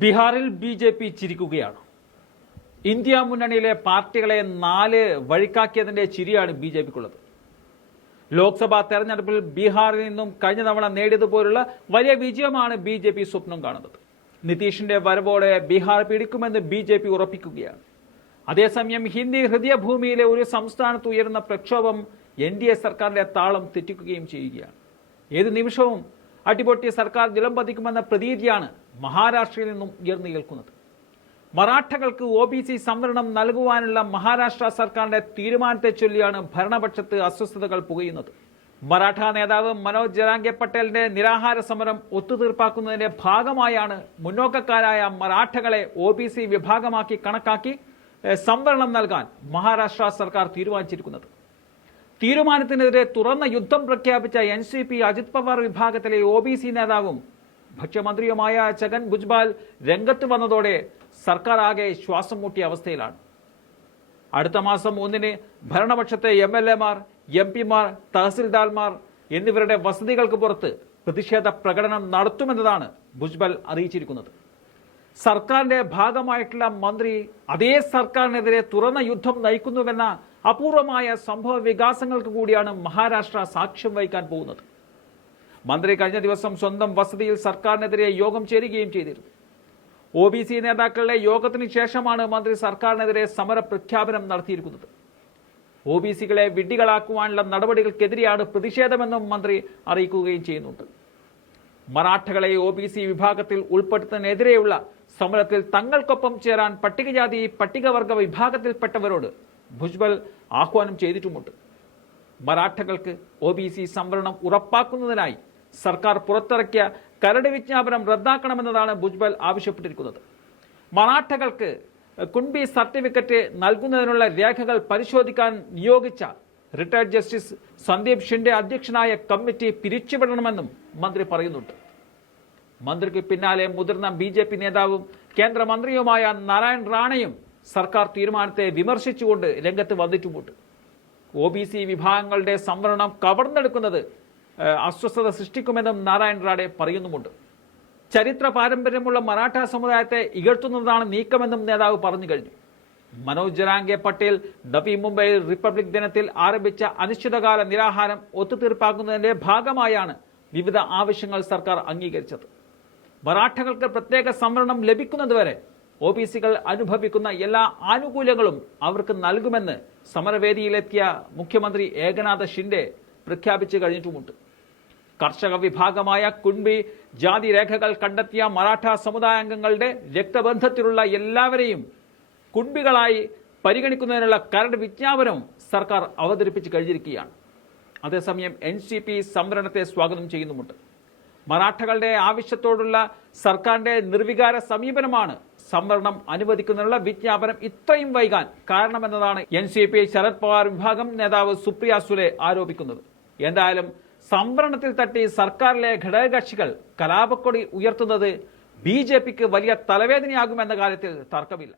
ബീഹാറിൽ B J P ചിരിക്കുകയാണ്. India മുന്നണിയിലെ പാർട്ടികളെ നാല് വഴിക്കാക്കിയതിന്റെ ചിരിയാണ് ബി ജെ പിക്കുള്ളത്. ലോക്സഭാ തെരഞ്ഞെടുപ്പിൽ ബീഹാറിൽ നിന്നും കഴിഞ്ഞ തവണ നേടിയതുപോലുള്ള വലിയ വിജയമാണ് ബി ജെ പി സ്വപ്നം കാണുന്നത്. നിതീഷിന്റെ വരവോടെ ബീഹാർ പിടിക്കുമെന്ന് ബി ജെ പി ഉറപ്പിക്കുകയാണ്. അതേസമയം ഹിന്ദി ഹൃദയഭൂമിയിലെ ഒരു സംസ്ഥാനത്ത് ഉയരുന്ന പ്രക്ഷോഭം എൻ ഡി എ സർക്കാരിന്റെ താളം തെറ്റിക്കുകയും ചെയ്യുകയാണ്. ഏത് നിമിഷവും അടിപൊട്ടിയ സർക്കാർ നിലംപതിക്കുമെന്ന പ്രതീതിയാണ് മഹാരാഷ്ട്രയിൽ നിന്നും ഉയർന്നു കേൾക്കുന്നത് മറാഠകൾക്ക് ഒ ബി സി സംവരണം നൽകുവാനുള്ള മഹാരാഷ്ട്ര സർക്കാരിന്റെ തീരുമാനത്തെ ചൊല്ലിയാണ് ഭരണപക്ഷത്ത് അസ്വസ്ഥതകൾ പുകയുന്നത്. മറാഠ നേതാവ് മനോജ് ജരാംഗെ പട്ടേലിന്റെ നിരാഹാര സമരം ഒത്തുതീർപ്പാക്കുന്നതിന്റെ ഭാഗമായാണ് മുന്നോക്കക്കാരായ മറാഠകളെ ഒ ബി സി വിഭാഗമാക്കി കണക്കാക്കി സംവരണം നൽകാൻ മഹാരാഷ്ട്ര സർക്കാർ തീരുമാനിച്ചിരിക്കുന്നത്. തീരുമാനത്തിനെതിരെ തുറന്ന യുദ്ധം പ്രഖ്യാപിച്ച N C P Ajit Pawar വിഭാഗത്തിലെ ഒ ബി സി നേതാവും ഭക്ഷ്യമന്ത്രിയുമായ ചകൻ ഭുജ്ബാൽ രംഗത്ത് വന്നതോടെ സർക്കാർ ആകെ ശ്വാസം മുട്ടിയ അവസ്ഥയിലാണ്. അടുത്ത മാസം ഒന്നിന് ഭരണപക്ഷത്തെ എം എൽ എമാർ എം പിമാർ തഹസിൽദാർമാർ എന്നിവരുടെ വസതികൾക്ക് പുറത്ത് പ്രതിഷേധ പ്രകടനം നടത്തുമെന്നതാണ് ഭുജ്ബൽ അറിയിച്ചിരിക്കുന്നത്. സർക്കാരിന്റെ ഭാഗമായിട്ടുള്ള മന്ത്രി അതേ സർക്കാരിനെതിരെ തുറന്ന യുദ്ധം നയിക്കുന്നുവെന്ന അപൂർവമായ സംഭവ വികാസങ്ങൾക്ക് കൂടിയാണ് മഹാരാഷ്ട്ര സാക്ഷ്യം വഹിക്കാൻ പോകുന്നത്. മന്ത്രി കഴിഞ്ഞ ദിവസം സ്വന്തം വസതിയിൽ സർക്കാരിനെതിരെ യോഗം ചേരുകയും ചെയ്തിരുന്നു. ഒ ബി സി നേതാക്കളുടെ യോഗത്തിന് ശേഷമാണ് മന്ത്രി സർക്കാരിനെതിരെ സമര പ്രഖ്യാപനം നടത്തിയിരിക്കുന്നത്. ഒ ബി സികളെ വിഡ്ഢികളാക്കുവാനുള്ള നടപടികൾക്കെതിരെയാണ് പ്രതിഷേധമെന്നും മന്ത്രി അറിയിക്കുകയും ചെയ്യുന്നുണ്ട്. മറാഠകളെ ഒ ബി സി വിഭാഗത്തിൽ ഉൾപ്പെടുത്തുന്നതിനെതിരെയുള്ള സമരത്തിൽ തങ്ങൾക്കൊപ്പം ചേരാൻ പട്ടികജാതി പട്ടികവർഗ വിഭാഗത്തിൽപ്പെട്ടവരോട് ഭുജ്ബൽ ആഹ്വാനം ചെയ്തിട്ടുമുണ്ട്. മറാഠകൾക്ക് ഒ ബി സി സംവരണം ഉറപ്പാക്കുന്നതിനായി സർക്കാർ പുറത്തിറക്കിയ കരട് വിജ്ഞാപനം റദ്ദാക്കണമെന്നതാണ് ഭുജ്ബൽ ആവശ്യപ്പെട്ടിരിക്കുന്നത്. മറാഠകൾക്ക് കുൺബി സർട്ടിഫിക്കറ്റ് നൽകുന്നതിനുള്ള രേഖകൾ പരിശോധിക്കാൻ നിയോഗിച്ച റിട്ടയർഡ് ജസ്റ്റിസ് സന്ദീപ് ഷിൻഡെ അധ്യക്ഷനായ കമ്മിറ്റി പിരിച്ചുവിടണമെന്നും മന്ത്രി പറയുന്നുണ്ട്. മന്ത്രിക്ക് പിന്നാലെ മുതിർന്ന ബി ജെ പി നേതാവും കേന്ദ്രമന്ത്രിയുമായ നാരായൺ റാണയും സർക്കാർ തീരുമാനത്തെ വിമർശിച്ചുകൊണ്ട് രംഗത്ത് വന്നിട്ടുമുണ്ട്. ഒ ബി സി വിഭാഗങ്ങളുടെ സംവരണം കവർന്നെടുക്കുന്നത് അസ്വസ്ഥത സൃഷ്ടിക്കുമെന്നും നാരായൺ റാണെ പറയുന്നുമുണ്ട്. ചരിത്ര പാരമ്പര്യമുള്ള മറാഠ സമുദായത്തെ ഇകഴ്ത്തുന്നതാണ് നീക്കമെന്നും നേതാവ് പറഞ്ഞു കഴിഞ്ഞു. മനോജ് ജരാംഗെ പട്ടേൽ നവി മുംബൈ റിപ്പബ്ലിക് ദിനത്തിൽ ആരംഭിച്ച അനിശ്ചിതകാല നിരാഹാരം ഒത്തുതീർപ്പാക്കുന്നതിന്റെ ഭാഗമായാണ് വിവിധ ആവശ്യങ്ങൾ സർക്കാർ അംഗീകരിച്ചത്. മറാഠകൾക്ക് പ്രത്യേക സംവരണം ലഭിക്കുന്നതുവരെ ഒ ബി സികൾ അനുഭവിക്കുന്ന എല്ലാ ആനുകൂല്യങ്ങളും അവർക്ക് നൽകുമെന്ന് സമരവേദിയിലെത്തിയ മുഖ്യമന്ത്രി ഏകനാഥ ഷിൻഡെ പ്രഖ്യാപിച്ചു കഴിഞ്ഞിട്ടുമുണ്ട്. കർഷക വിഭാഗമായ കുൺബി ജാതി രേഖകൾ കണ്ടെത്തിയ മറാഠ സമുദായാംഗങ്ങളുടെ രക്തബന്ധത്തിലുള്ള എല്ലാവരെയും കുൺബികളായി പരിഗണിക്കുന്നതിനുള്ള കരട് വിജ്ഞാപനവും സർക്കാർ അവതരിപ്പിച്ചു കഴിഞ്ഞിരിക്കുകയാണ്. അതേസമയം എൻ സി പി സംവരണത്തെ സ്വാഗതം ചെയ്യുന്നുമുണ്ട്. മറാഠകളുടെ ആവശ്യത്തോടുള്ള സർക്കാരിന്റെ നിർവികാര സമീപനമാണ് സംവരണം അനുവദിക്കുന്നതിനുള്ള വിജ്ഞാപനം ഇത്രയും വൈകാൻ കാരണമെന്നതാണ് N C P Sharad Pawar വിഭാഗം നേതാവ് സുപ്രിയ സുലെ ആരോപിക്കുന്നത്. എന്തായാലും സംവരണത്തിൽ തട്ടി സർക്കാരിലെ ഘടകകക്ഷികൾ കലാപക്കൊടി ഉയർത്തുന്നത് ബി ജെ പിക്ക് വലിയ തലവേദനയാകുമെന്ന കാര്യത്തിൽ തർക്കമില്ല.